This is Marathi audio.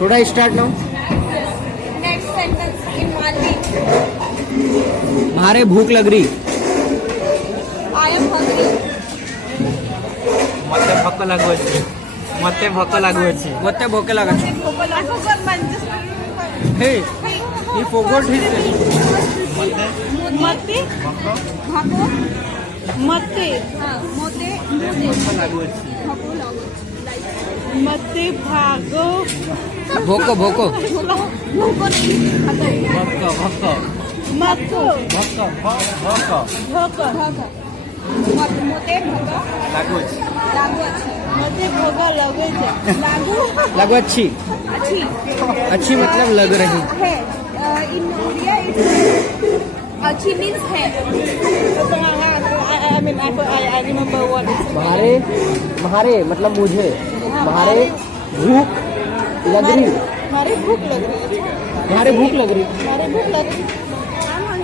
Should I start now? Next sentence in Malvi. मारे भूख लग रही. I am hungry. मते भोक लागुଛି मते भोक लागुଛି मते भोके लगा. I forgot my just. Hey, he forgot his. मते भाको मते मोते भोक लागुଛି भाको लागो मते भागो भोको भोको. भाको नहीं भोक भोक मको भोक भोक भोग मोते भाको लागुଛି लागो अच्छी मते भोगा लगे छे लागो लगो अच्छी. अच्छी अच्छी मतलब लग रही. है in Korea it's अच्छी means है I mean I remember what it मारे मारे मतलब मुझे. मारे भूख लग रही. मारे भूख लग रही है मारे भूख लग रही. मारे भूख लग रही